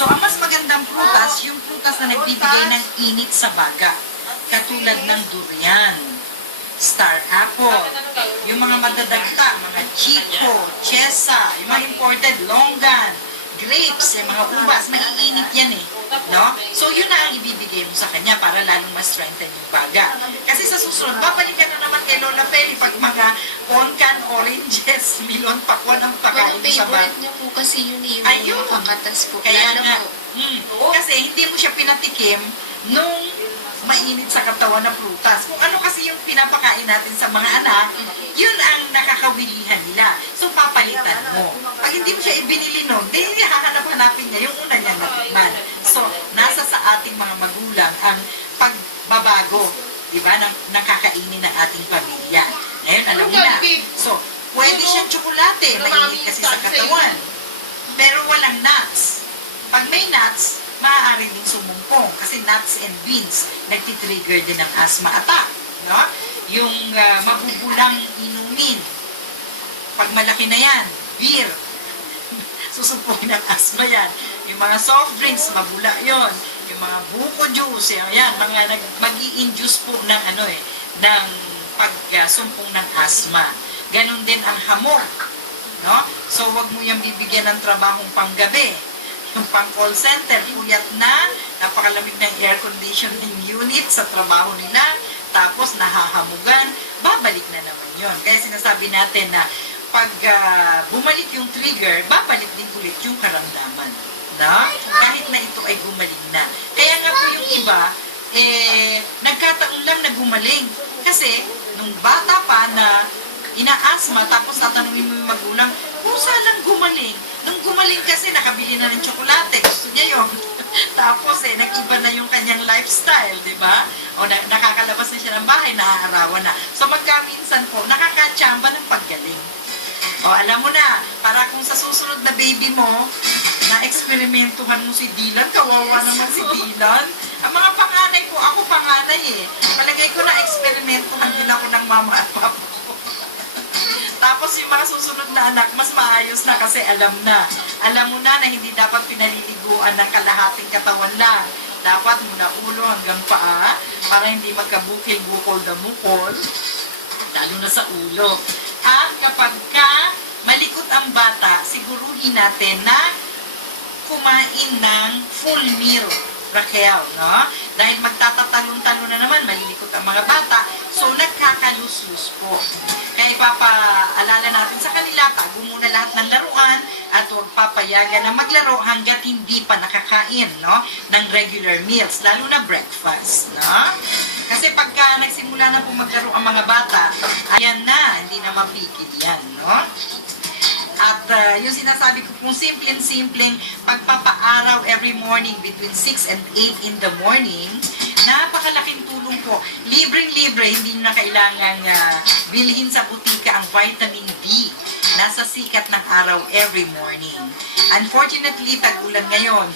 So, ang mas magandang prutas, yung prutas na nagbibigay ng init sa baga. Katulad ng durian, star apple, yung mga madadagta, mga chico, chesa, yung mga imported, longgan, grapes, yung mga ubas, maiinit yan eh. No? So, yun na ang ibibigay mo sa kanya para lalong ma-strengthen yung baga. Kasi sa susunod, babalikan na naman kay Lola Feli pag mga poncan, oranges, milon, pakwan ang pakain Mga sa baga. favorite niyo po kasi yun yung Ayun. makakatas po. Kaya Lalo nga, po, kasi hindi mo siya pinatikim nung mainit sa katawan na prutas. Kung ano kasi yung pinapakain natin sa mga anak, yun ang nakakawilihan nila. So, papalitan mo. Pag hindi mo siya ibinili nun, di hahanap-hanapin niya yung una niyang natikman. So, nasa sa ating mga magulang ang pagbabago, di ba, ng kakainin ng ating pamilya. Ngayon, alam niyo na. So, pwede siyang tsokolate, mainit kasi sa katawan. Pero walang nuts. Pag may nuts, maaari din sumumpong kasi nuts and beans nagtitrigger din ng asthma attack, no? Yung mabubulang inumin, pag malaki na yan, beer, susumpongin ng asthma yan. Yung mga soft drinks, mabula yon. Yung mga buko juice, yan, mga mag-i-induce po ng ng pagsumpong ng asthma. Ganon din ang hamog, no? So, wag mo yung bibigyan ng trabahong panggabi. Yung pang call center, puyat na, napakalamig ng air conditioning unit sa trabaho nila, tapos nahahamugan, babalik na naman yon. Kaya sinasabi natin na pag bumalik yung trigger, babalik din ulit yung karamdaman. No? Kahit na ito ay gumaling na. Kaya nga po yung iba, nagkataon lang na gumaling. Kasi, nung bata pa na ina-asthma, tapos tatanungin mo yung magulang, kung saan lang gumaling? Nung gumaling kasi, nakabili na ng tsokolate. Gusto niya yun. Tapos nag-iba na yung kanyang lifestyle, di ba? O nakakalabas na siya ng bahay, naaarawan na. So magkaminsan po, nakakatsamba ng paggaling. O alam mo na, para kung sa susunod na baby mo, na-eksperimentuhan mo si Dylan, kawawa naman si Dylan. Ang mga panganay ko, ako panganay eh. Palagay ko na-eksperimentuhan din ako ng mama at papa ko. Tapos yung mga susunod na anak, mas maayos na kasi alam na. Alam mo na na hindi dapat pinaliliguan ng kalahating katawan lang. Dapat mula ulo hanggang paa para hindi magkabukil-bukol na mukol, lalo na sa ulo. At kapag malikot ang bata, siguruhin natin na kumain ng full meal, Raquel, no? Dahil magtatatalon-talon na naman, malilikot ang mga bata, so nagkakalus-lus po. Kaya ipapaalala natin sa kanila, tago muna lahat ng laruan at huwag papayagan na maglaro hanggat hindi pa nakakain, no? Ng regular meals, lalo na breakfast, no? Kasi pagka nagsimula na po maglaro ang mga bata, ayan na, hindi na mapigil yan, no? At yung sinasabi ko kung simpleng-simpleng pagpapaaraw every morning between 6 and 8 in the morning, napakalaking tulong po. Libreng-libre, hindi na kailangang bilhin sa butika ang vitamin D. Nasa sikat ng araw every morning. Unfortunately, tag-ulan ngayon.